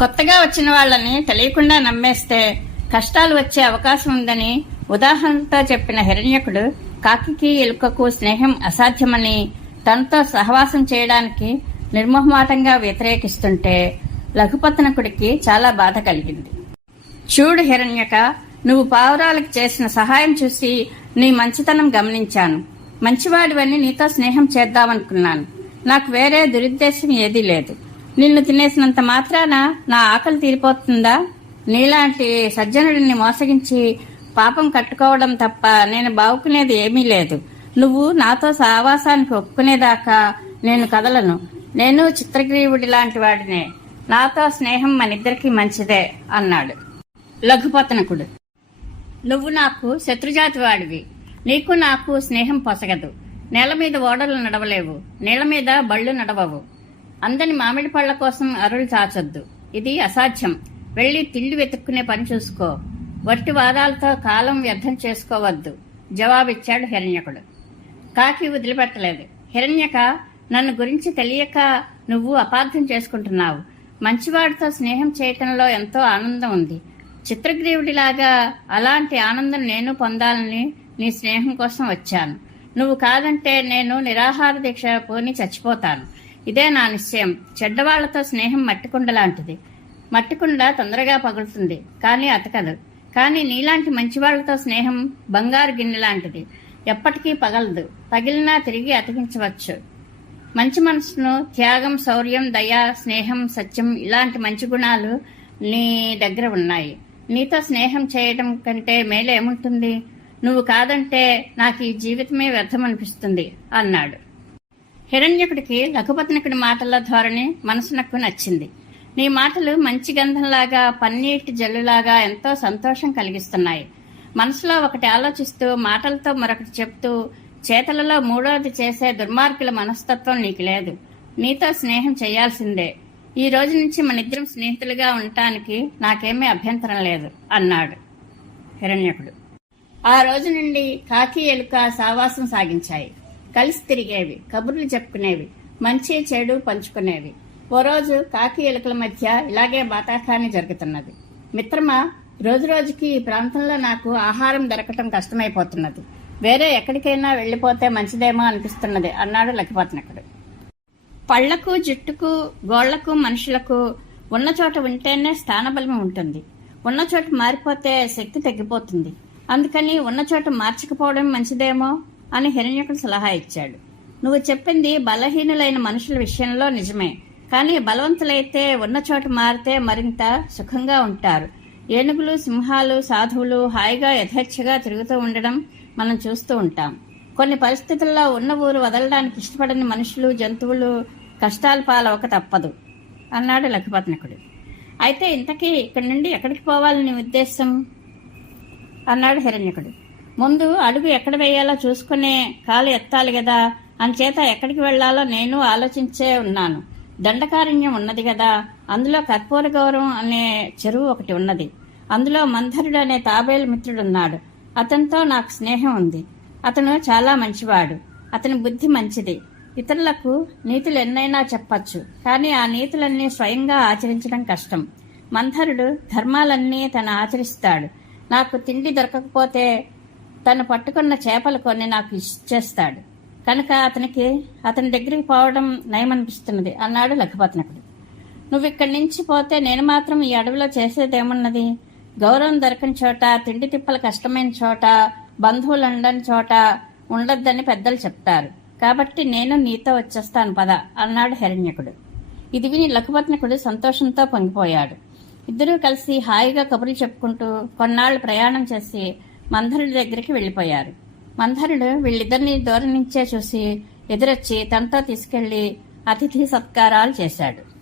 కొత్తగా వచ్చిన వాళ్ళని తెలియకుండా నమ్మేస్తే కష్టాలు వచ్చే అవకాశం ఉందని ఉదాహరణతో చెప్పిన హిరణ్యకుడు కాకికి ఎలుకకు స్నేహం అసాధ్యమని తనతో సహవాసం చేయడానికి నిర్మోహమాటంగా వ్యతిరేకిస్తుంటే లఘుపతనకుడికి చాలా బాధ కలిగింది. చూడు హిరణ్యక నువ్వు పావురాలకు చేసిన సహాయం చూసి నీ మంచితనం గమనించాను. మంచివాడివని నీతో స్నేహం చేద్దామనుకున్నాను. నాకు వేరే దురుద్దేశం ఏదీ లేదు. నిన్ను తినేసినంత మాత్రాన నా ఆకలి తీరిపోతుందా? నీలాంటి సజ్జనుడిని మోసగించి పాపం కట్టుకోవడం తప్ప నేను బావుకునేది ఏమీ లేదు. నువ్వు నాతో సావాసానికి ఒప్పుకునేదాకా నేను కదలను. నేను చిత్రగ్రీవుడి లాంటి వాడినే. నాతో స్నేహం మనిద్దరికీ మంచిదే అన్నాడు. లఘుపతనకుడు. నువ్వు నాకు శత్రుజాతి వాడివి. నీకు నాకు స్నేహం పొసగదు. నేల మీద ఓడలు నడవలేవు. నీళ్ళ మీద బళ్ళు నడవవు. అందని మామిడి పళ్ళ కోసం అరులు చాచొద్దు. ఇది అసాధ్యం. వెళ్ళి తిండి వెతుక్కునే పని చూసుకో. వట్టి వాదాలతో కాలం వ్యర్థం చేసుకోవద్దు. జవాబిచ్చాడు హిరణ్యకుడు. కాకి వదిలిపెట్టలేదు. హిరణ్యక నన్ను గురించి తెలియక నువ్వు అపార్థం చేసుకుంటున్నావు. మంచివాడితో స్నేహం చేయటంలో ఎంతో ఆనందం ఉంది. చిత్రగ్రీవుడిలాగా అలాంటి ఆనందం నేను పొందాలని నీ స్నేహం కోసం వచ్చాను. నువ్వు కాదంటే నేను నిరాహార దీక్ష పోని చచ్చిపోతాను. ఇదే నా నిశ్చయం. చెడ్డవాళ్ళతో స్నేహం మట్టికుండ లాంటిది. మట్టికుండ తొందరగా పగులుతుంది. కానీ అతకదు. కానీ నీలాంటి మంచివాళ్ళతో స్నేహం బంగారు గిన్నె లాంటిది. ఎప్పటికీ పగలదు. పగిలినా తిరిగి అతికించవచ్చు. మంచి మనసును త్యాగం శౌర్యం దయ స్నేహం సత్యం ఇలాంటి మంచి గుణాలు నీ దగ్గర ఉన్నాయి. నీతో స్నేహం చేయడం కంటే మేలేముంటుంది నువ్వు కాదంటే నాకు ఈ జీవితమే వ్యర్థం అనిపిస్తుంది అన్నాడు. హిరణ్యకుడికి లఘుపతనకుడి మాటల ధోరణి మనసునకు నచ్చింది. నీ మాటలు మంచి గంధంలాగా పన్నీటి జల్లులాగా ఎంతో సంతోషం కలిగిస్తున్నాయి. మనసులో ఒకటి ఆలోచిస్తూ మాటలతో మరొకటి చెప్తూ చేతలలో మూడోది చేసే దుర్మార్గుల మనస్తత్వం నీకు లేదు. నీతో స్నేహం చేయాల్సిందే. ఈ రోజు నుంచి మనిద్దరం స్నేహితులుగా ఉండటానికి నాకేమీ అభ్యంతరం లేదు అన్నాడు హిరణ్యకుడు. ఆ రోజు నుండి కాకి ఎలుక సావాసం సాగించాయి. కలిసి తిరిగేవి కబుర్లు చెప్పుకునేవి మంచి చెడు పంచుకునేవి. ఓ రోజు కాకి ఎలుకల మధ్య ఇలాగే బాతాఖాని జరుగుతున్నది. మిత్రమా రోజు రోజుకి ఈ ప్రాంతంలో నాకు ఆహారం దొరకటం కష్టమైపోతున్నది. వేరే ఎక్కడికైనా వెళ్ళిపోతే మంచిదేమో అనిపిస్తున్నది అన్నాడు లక్కిపోతనకుడు పళ్ళకు జుట్టుకు గోళ్ళకు మనుషులకు ఉన్న చోట ఉంటేనే స్థానబలం ఉంటుంది. ఉన్న చోట మారిపోతే శక్తి తగ్గిపోతుంది. అందుకని ఉన్న చోట మార్చకపోవడం మంచిదేమో? అని హిరణ్యకుడు సలహా ఇచ్చాడు. నువ్వు చెప్పింది బలహీనులైన మనుషుల విషయంలో నిజమే. కానీ బలవంతులైతే ఉన్న చోట మారితే మరింత సుఖంగా ఉంటారు. ఏనుగులు సింహాలు సాధువులు హాయిగా యథేచ్ఛగా తిరుగుతూ ఉండడం మనం చూస్తూ ఉంటాం. కొన్ని పరిస్థితుల్లో ఉన్న ఊరు వదలడానికి ఇష్టపడని మనుషులు జంతువులు కష్టాల పాలవక తప్పదు అన్నాడు లఖపత్నకుడు. అయితే ఇంతకీ ఇక్కడి నుండి ఎక్కడికి పోవాలని నీ ఉద్దేశం? అన్నాడు హిరణ్యకుడు. ముందు అడుగు ఎక్కడ వేయాలో చూసుకునే కాలు ఎత్తాలి కదా అంచేత ఎక్కడికి వెళ్ళాలో నేను ఆలోచించే ఉన్నాను. దండకారణ్యం ఉన్నది కదా అందులో కర్పూర గౌరవం అనే చెరువు ఒకటి ఉన్నది. అందులో మంధరుడు అనే తాబేలు మిత్రుడున్నాడు. అతనితో నాకు స్నేహం ఉంది. అతను చాలా మంచివాడు. అతని బుద్ధి మంచిది. ఇతరులకు నీతులు ఎన్నైనా చెప్పచ్చు. కానీ ఆ నీతులన్నీ స్వయంగా ఆచరించడం కష్టం. మంధరుడు ధర్మాలన్నీ తను ఆచరిస్తాడు. నాకు తిండి దొరకకపోతే తను పట్టుకున్న చేపలు కొన్ని నాకు ఇచ్చేస్తాడు. కనుక అతనికి అతని దగ్గరికి పోవడం నయమనిపిస్తున్నది అన్నాడు లఘుపత్నకుడు నువ్వు ఇక్కడి నుంచి పోతే నేను మాత్రం ఈ అడవిలో చేసేదేమున్నది? గౌరవం దొరకని చోట తిండి తిప్పలు కష్టమైన చోట బంధువులు ఉండని చోట ఉండొద్దని పెద్దలు చెప్తారు. కాబట్టి నేను నీతో వచ్చేస్తాను పద అన్నాడు హిరణ్యకుడు. ఇది విని లఘుపత్నకుడు సంతోషంతో పొంగిపోయాడు. ఇద్దరూ కలిసి హాయిగా కబుర్లు చెప్పుకుంటూ కొన్నాళ్ళు ప్రయాణం చేసి మంధరుడి దగ్గరికి వెళ్ళిపోయారు. మంధరుడు వీళ్ళిద్దరిని దూరం నుంచే చూసి ఎదురొచ్చి తనతో తీసుకెళ్ళి అతిథి సత్కారాలు చేశాడు.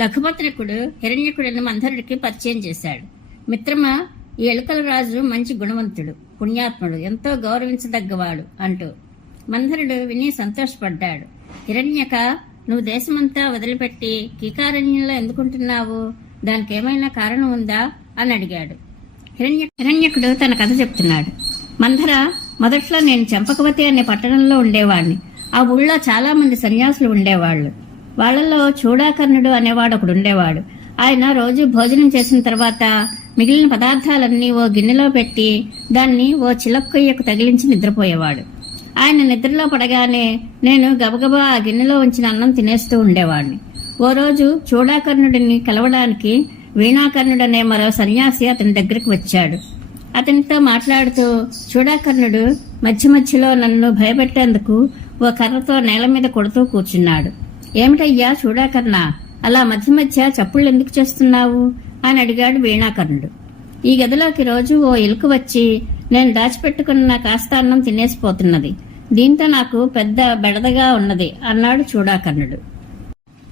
లఘుపత్రకుడు హిరణ్యకుడిని మంధరుడికి పరిచయం చేశాడు. మిత్రమా ఈ ఎలుకల రాజు మంచి గుణవంతుడు పుణ్యాత్ముడు ఎంతో గౌరవించదగ్గవాడు అంటూ మంధరుడు విని సంతోషపడ్డాడు. హిరణ్యక నువ్వు దేశమంతా వదిలిపెట్టి కీకారణ్యంలో ఎందుకుంటున్నావు? దానికి ఏమైనా కారణం ఉందా? అని అడిగాడు. హిరణ్య హిరణ్యకుడు తన కథ చెప్తున్నాడు. మంధర మొదట్లో నేను చంపకవతి అనే పట్టణంలో ఉండేవాడిని ఆ ఊళ్ళో చాలా మంది సన్యాసులు ఉండేవాళ్ళు. వాళ్ళలో చూడాకర్ణుడు అనేవాడు ఒకడు ఉండేవాడు. ఆయన రోజు భోజనం చేసిన తర్వాత మిగిలిన పదార్థాలన్నీ ఓ గిన్నెలో పెట్టి దాన్ని ఓ చిలక్కొయ్యకు తగిలించి నిద్రపోయేవాడు. ఆయన నిద్రలో పడగానే నేను గబగబా ఆ గిన్నెలో ఉంచిన అన్నం తినేస్తూ ఉండేవాడిని ఓ రోజు చూడాకర్ణుడిని కలవడానికి వీణాకర్ణుడనే మరో సన్యాసి అతని దగ్గరికి వచ్చాడు. అతనితో మాట్లాడుతూ చూడాకర్ణుడు మధ్య మధ్యలో నన్ను భయపెట్టేందుకు ఓ కర్రతో నేల మీద కొడుతూ కూర్చున్నాడు. ఏమిటయ్యా చూడాకర్ణ అలా మధ్య మధ్య చప్పుళ్ళు ఎందుకు చేస్తున్నావు అని అడిగాడు వీణాకర్ణుడు. ఈ గదిలోకి రోజు ఓ ఎలుక వచ్చి నేను దాచిపెట్టుకున్న కాస్త అన్నం తినేసిపోతున్నది. దీంతో నాకు పెద్ద బెడదగా ఉన్నది అన్నాడు చూడాకర్ణుడు.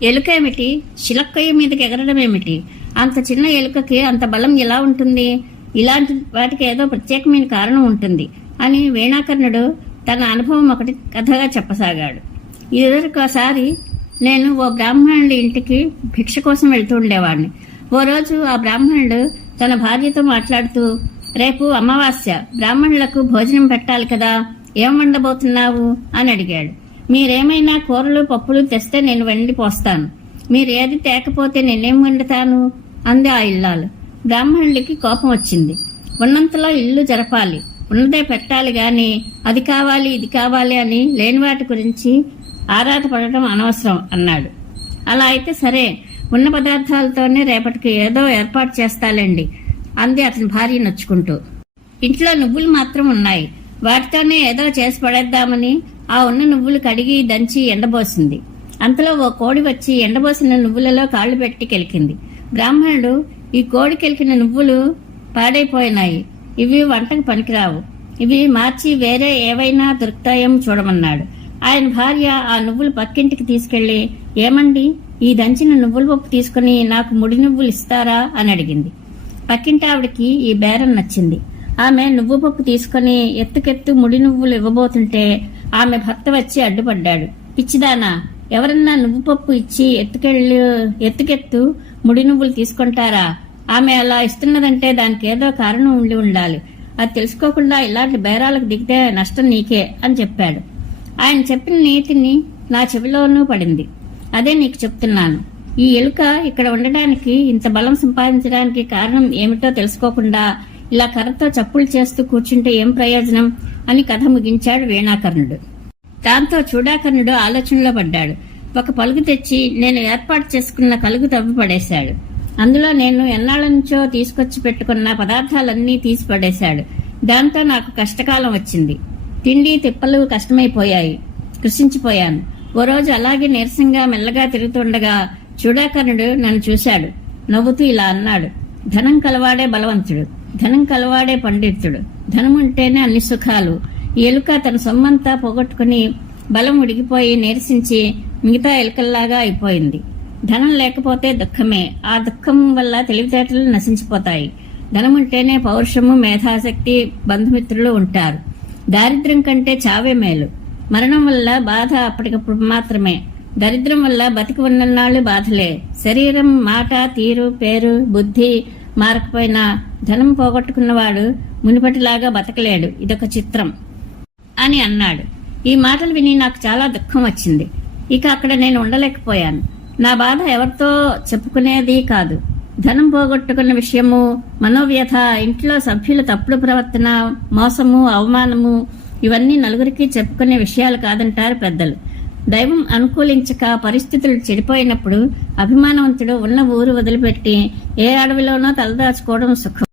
ఎలుకేమిటి? శిలక్కయ్య మీదకి ఎగరడం ఏమిటి అంత చిన్న ఎలుకకి అంత బలం ఎలా ఉంటుంది? ఇలాంటి వాటికి ఏదో ప్రత్యేకమైన కారణం ఉంటుంది అని వీణాకర్ణుడు తన అనుభవం ఒకటి కథగా చెప్పసాగాడు. ఇదివరకోసారి నేను ఓ బ్రాహ్మణుడి ఇంటికి భిక్ష కోసం వెళ్తూ ఉండేవాడిని. ఓ రోజు ఆ బ్రాహ్మణుడు తన భార్యతో మాట్లాడుతూ రేపు అమావాస్య బ్రాహ్మణులకు భోజనం పెట్టాలి కదా ఏం వండబోతున్నావు? అని అడిగాడు. మీరేమైనా కూరలు పప్పులు తెస్తే నేను వండి పోస్తాను. మీరు ఏది తేకపోతే నేనేం వండుతాను? అంది ఆ ఇల్లాలు. బ్రాహ్మణుడికి కోపం వచ్చింది. ఉన్నంతలో ఇల్లు జరపాలి. ఉన్నదే పెట్టాలి కానీ అది కావాలి ఇది కావాలి అని లేని వాటి గురించి ఆరాటపడటం అనవసరం అన్నాడు. అలా అయితే సరే ఉన్న పదార్థాలతోనే రేపటికి ఏదో ఏర్పాటు చేస్తాలేండి అంది అతని భార్య నొచ్చుకుంటూ. ఇంట్లో నువ్వులు మాత్రం ఉన్నాయి. వాటితోనే ఏదో చేసి పడేద్దామని ఆ ఉన్న నువ్వులు కడిగి దంచి ఎండబోసింది. అంతలో ఓ కోడి వచ్చి ఎండబోసిన నువ్వులలో కాళ్ళు పెట్టి కెలికింది. బ్రాహ్మణుడు ఈ కోడికెలికిన నువ్వులు పాడైపోయినాయి. ఇవి వంటకు పనికిరావు. ఇవి మార్చి వేరే ఏవైనా దొరుకుతాయేమో చూడమన్నాడు. ఆయన భార్య ఆ నువ్వులు పక్కింటికి తీసుకెళ్ళి ఏమండి ఈ దంచిన నువ్వుల పప్పు తీసుకుని నాకు ముడి నువ్వులు ఇస్తారా? అని అడిగింది. పక్కింటి ఆవిడకి ఈ బేరం నచ్చింది. ఆమె నువ్వు పప్పు తీసుకుని ఎత్తుకెత్తు ముడి నువ్వులు ఇవ్వబోతుంటే ఆమె భర్త వచ్చి అడ్డుపడ్డాడు. పిచ్చిదానా ఎవరన్నా నువ్వు పప్పు ఇచ్చి ఎత్తుకెళ్ళు ఎత్తుకెత్తు ముడి నువ్వులు తీసుకుంటారా? ఆమె అలా ఇస్తున్నదంటే దానికి ఏదో కారణం ఉండి ఉండాలి. అది తెలుసుకోకుండా ఇలాంటి బేరాలకు దిగితే నష్టం నీకే అని చెప్పాడు. ఆయన చెప్పిన నీతిని నా చెవిలోనూ పడింది. అదే నీకు చెప్తున్నాను. ఈ ఎలుక ఇక్కడ ఉండడానికి ఇంత బలం సంపాదించడానికి కారణం ఏమిటో తెలుసుకోకుండా ఇలా కర్రతో చప్పులు చేస్తూ కూర్చుంటే ఏం ప్రయోజనం? అని కథ ముగించాడు వీణాకర్ణుడు. దాంతో చూడాకర్ణుడు ఆలోచనలో పడ్డాడు. ఒక పలుగు తెచ్చి నేను ఏర్పాటు చేసుకున్న కలుగు తవ్వి పడేశాడు. అందులో నేను ఎన్నాళ్ళ నుంచో తీసుకొచ్చి పెట్టుకున్న పదార్థాలన్నీ తీసి పడేశాడు. దాంతో నాకు కష్టకాలం వచ్చింది. తిండి తిప్పలు కష్టమైపోయాయి. కృషించిపోయాను. ఓ రోజు అలాగే నీరసంగా మెల్లగా తిరుగుతుండగా చూడాకర్ణుడు నన్ను చూశాడు. నవ్వుతూ ఇలా అన్నాడు. ధనం కలవాడే బలవంతుడు. ధనం కలవాడే పండితుడు. ధనం ఉంటేనే అన్ని సుఖాలు. ఎలుక తన సొమ్మంతా పోగొట్టుకుని బలం ఉడిగిపోయి నీరసించి మిగతా ఎలుకల్లాగా అయిపోయింది. ధనం లేకపోతే దుఃఖమే. ఆ దుఃఖం వల్ల తెలివితేటలు నశించిపోతాయి. ధనం ఉంటేనే పౌరుషము మేధాశక్తి బంధుమిత్రులు ఉంటారు. దారిద్ర్యం కంటే చావే మేలు. మరణం వల్ల బాధ అప్పటికప్పుడు మాత్రమే. దరిద్రం వల్ల బతికి ఉన్ననాళ్ళు బాధలే. శరీరం మాట తీరు పేరు బుద్ధి మారకపోయినా ధనం పోగొట్టుకున్నవాడు మునిపటిలాగా బతకలేడు. ఇదొక చిత్రం. అని అన్నాడు. ఈ మాటలు విని నాకు చాలా దుఃఖం వచ్చింది. ఇక అక్కడ నేను ఉండలేకపోయాను. నా బాధ ఎవరితో చెప్పుకునేది కాదు. ధనం పోగొట్టుకున్న విషయము మనోవ్యథ ఇంట్లో సభ్యుల తప్పుడు ప్రవర్తన మోసము అవమానము ఇవన్నీ నలుగురికి చెప్పుకునే విషయాలు కాదంటారు పెద్దలు. దైవం అనుకూలించక పరిస్థితులు చెడిపోయినప్పుడు అభిమానవంతుడు ఉన్న ఊరు వదిలిపెట్టి ఏ అడవిలోనో తలదాచుకోవడం సుఖం.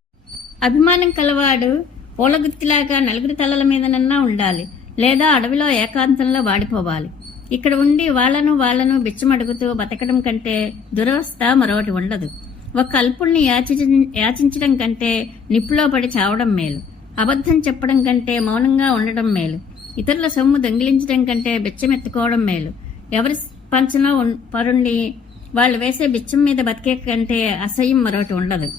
అభిమానం కలవాడు పూలగుత్తిలాగా నలుగురి తలల మీదనన్నా ఉండాలి లేదా అడవిలో ఏకాంతంలో వాడిపోవాలి. ఇక్కడ ఉండి వాళ్ళను వాళ్ళను బిచ్చమడుగుతూ బతకడం కంటే దురవస్థ మరొకటి ఉండదు. ఒక అల్పుణ్ణి యాచి- యాచించడం కంటే నిప్పులో పడి చావడం మేలు. అబద్ధం చెప్పడం కంటే మౌనంగా ఉండడం మేలు. ఇతరుల సొమ్ము దొంగిలించడం కంటే బిచ్చమెత్తుకోవడం మేలు. ఎవరి పంచనో పరుండి వాళ్ళు వేసే బిచ్చం మీద బతికే కంటే అసహ్యం మరొకటి ఉండదు.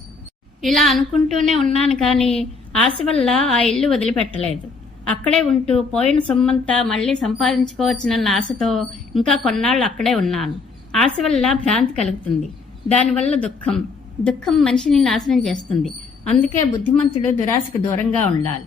ఇలా అనుకుంటూనే ఉన్నాను కానీ ఆశ వల్ల ఆ ఇల్లు వదిలిపెట్టలేదు. అక్కడే ఉంటూ పోయిన సొమ్మంతా మళ్ళీ సంపాదించుకోవచ్చునన్న ఆశతో ఇంకా కొన్నాళ్ళు అక్కడే ఉన్నాను. ఆశ వల్ల భ్రాంతి కలుగుతుంది. దానివల్ల దుఃఖం. దుఃఖం మనిషిని నాశనం చేస్తుంది. అందుకే బుద్ధిమంతుడు దురాశకు దూరంగా ఉండాలి.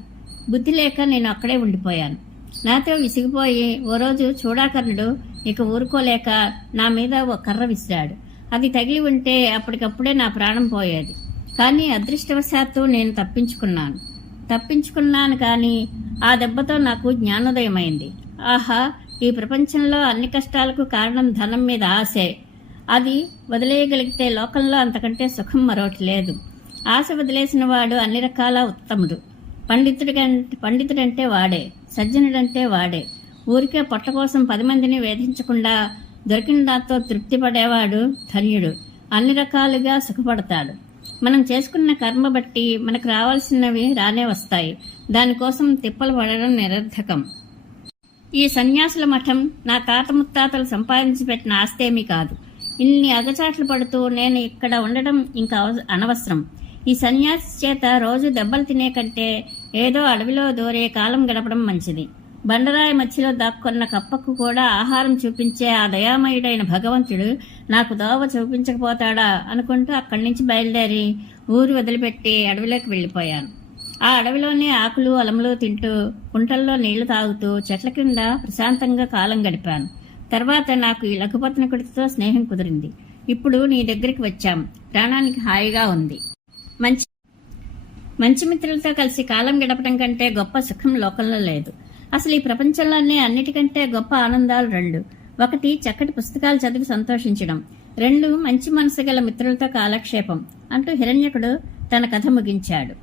బుద్ధి లేక నేను అక్కడే ఉండిపోయాను. నాతో విసిగిపోయి ఓ రోజు చూడాకర్ణుడు ఇక ఊరుకోలేక నా మీద ఓ కర్ర విసిరాడు. అది తగిలి ఉంటే అప్పటికప్పుడే నా ప్రాణం పోయేది. కానీ అదృష్టవశాత్తు నేను తప్పించుకున్నాను. తప్పించుకున్నాను కానీ ఆ దెబ్బతో నాకు జ్ఞానోదయమైంది. ఆహా ఈ ప్రపంచంలో అన్ని కష్టాలకు కారణం ధనం మీద ఆశే. అది వదిలేయగలిగితే లోకంలో అంతకంటే సుఖం మరొకటి లేదు. ఆశ వదిలేసిన వాడు అన్ని రకాల ఉత్తముడు. పండితుడికంటే పండితుడంటే వాడే సజ్జనుడంటే వాడే. ఊరికే పొట్ట కోసం పది మందిని వేధించకుండా దొరికిన దాంతో తృప్తి పడేవాడు ధన్యుడు. అన్ని రకాలుగా సుఖపడతాడు. మనం చేసుకున్న కర్మ బట్టి మనకు రావాల్సినవి రానే వస్తాయి. దానికోసం తిప్పలు పడడం నిరర్ధకం. ఈ సన్యాసుల మఠం నా తాత ముత్తాతలు సంపాదించి పెట్టిన ఆస్తేమీ కాదు. ఇన్ని అగచాట్లు పడుతూ నేను ఇక్కడ ఉండడం ఇంకా అనవసరం. ఈ సన్యాసి చేత రోజు దెబ్బలు తినే కంటే ఏదో అడవిలో దూరే కాలం గడపడం మంచిది. బండరాయి మధ్యలో దాక్కున్న కప్పకు కూడా ఆహారం చూపించే ఆ దయామయుడైన భగవంతుడు నాకు దోవ చూపించకపోతాడా? అనుకుంటూ అక్కడి నుంచి బయలుదేరి ఊరు వదిలిపెట్టి అడవిలోకి వెళ్ళిపోయాను. ఆ అడవిలోనే ఆకులు అలములు తింటూ కుంటల్లో నీళ్ళు తాగుతూ చెట్ల కింద ప్రశాంతంగా కాలం గడిపాను. తర్వాత నాకు ఈ లఘుపత్నకుడితో స్నేహం కుదిరింది. ఇప్పుడు నీ దగ్గరికి వచ్చాం. ప్రాణానికి హాయిగా ఉంది. మంచి మంచి మిత్రులతో కలిసి కాలం గడపడం కంటే గొప్ప సుఖం లోకంలో లేదు. అసలు ఈ ప్రపంచంలోనే అన్నిటికంటే గొప్ప ఆనందాలు రెండు. ఒకటి చక్కటి పుస్తకాలు చదివి సంతోషించడం. రెండు మంచి మనసు గల మిత్రులతో కాలక్షేపం. అంటూ హిరణ్యకుడు తన కథ ముగించాడు.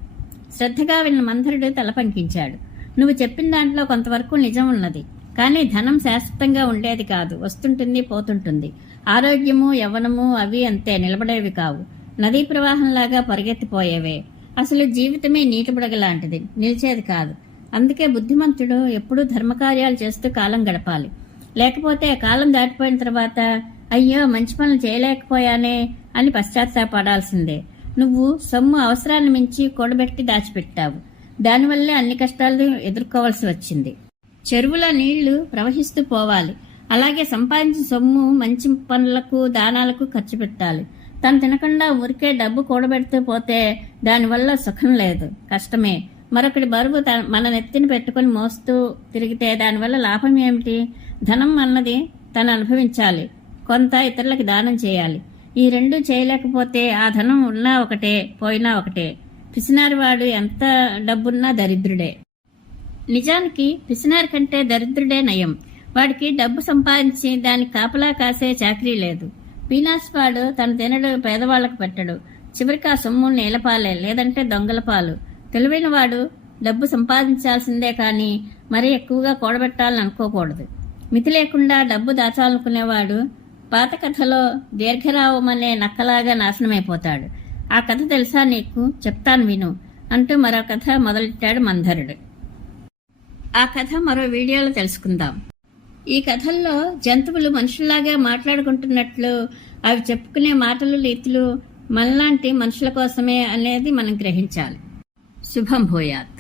శ్రద్ధగా విన్న మంధరుడు తల పంకించాడు. నువ్వు చెప్పిన దాంట్లో కొంతవరకు నిజం ఉన్నది. కానీ ధనం శాశ్వతంగా ఉండేది కాదు. వస్తుంటుంది పోతుంటుంది. ఆరోగ్యము యవ్వనము అవి అంతే నిలబడేవి కావు. నదీ ప్రవాహంలాగా పరిగెత్తిపోయేవే. అసలు జీవితమే నీటి బుడగ లాంటిది. నిలిచేది కాదు. అందుకే బుద్ధిమంతుడు ఎప్పుడూ ధర్మకార్యాలు చేస్తూ కాలం గడపాలి. లేకపోతే కాలం దాటిపోయిన తర్వాత అయ్యో మంచి పనులు చేయలేకపోయానే అని పశ్చాత్తాపడాల్సిందే. నువ్వు సొమ్ము అవసరాన్ని మించి కూడబెట్టి దాచిపెట్టావు. దానివల్లే అన్ని కష్టాలు ఎదుర్కోవాల్సి వచ్చింది. చెరువులో నీళ్ళు ప్రవహిస్తూ పోవాలి. అలాగే సంపాదించిన సొమ్ము మంచి పనులకు దానాలకు ఖర్చు పెట్టాలి. తను తినకుండా ఊరికే డబ్బు కూడబెడుతూ పోతే దానివల్ల సుఖం లేదు. కష్టమే. మరొకటి బరువు మన నెత్తిన పెట్టుకొని మోస్తూ తిరిగితే దానివల్ల లాభం ఏమిటి? ధనం అన్నది తను అనుభవించాలి. కొంత ఇతరులకి దానం చేయాలి. ఈ రెండు చేయలేకపోతే ఆ ధనం ఉన్నా ఒకటే పోయినా ఒకటే. పిసినారివాడు ఎంత డబ్బున్నా దరిద్రుడే. నిజానికి పిసినారి కంటే దరిద్రుడే నయం. వాడికి డబ్బు సంపాదించి దానికి కాపలా కాసే చాకరీ లేదు. పీనాస్ వాడు తన తినడు పేదవాళ్ళకు పెట్టడు. చివరికి ఆ సొమ్ము నేలపాలే లేదంటే దొంగల పాలు. తెలివైన వాడు డబ్బు సంపాదించాల్సిందే కానీ మరీ ఎక్కువగా కూడబెట్టాలని అనుకోకూడదు. మితి లేకుండా డబ్బు దాచాలనుకునేవాడు పాత కథలో దీర్ఘరావం అనే నక్కలాగా నాశనమైపోతాడు. ఆ కథ తెలుసా నీకు? చెప్తాను విను అంటూ మరో కథ మొదలెట్టాడు మంధరుడు. ఆ కథ మరో వీడియోలో తెలుసుకుందాం. ఈ కథల్లో జంతువులు మనుషుల్లాగా మాట్లాడుకుంటున్నట్లు అవి చెప్పుకునే మాటలు రీతులు మనలాంటి మనుషుల కోసమే అనేది మనం గ్రహించాలి. శుభం భూయాత్.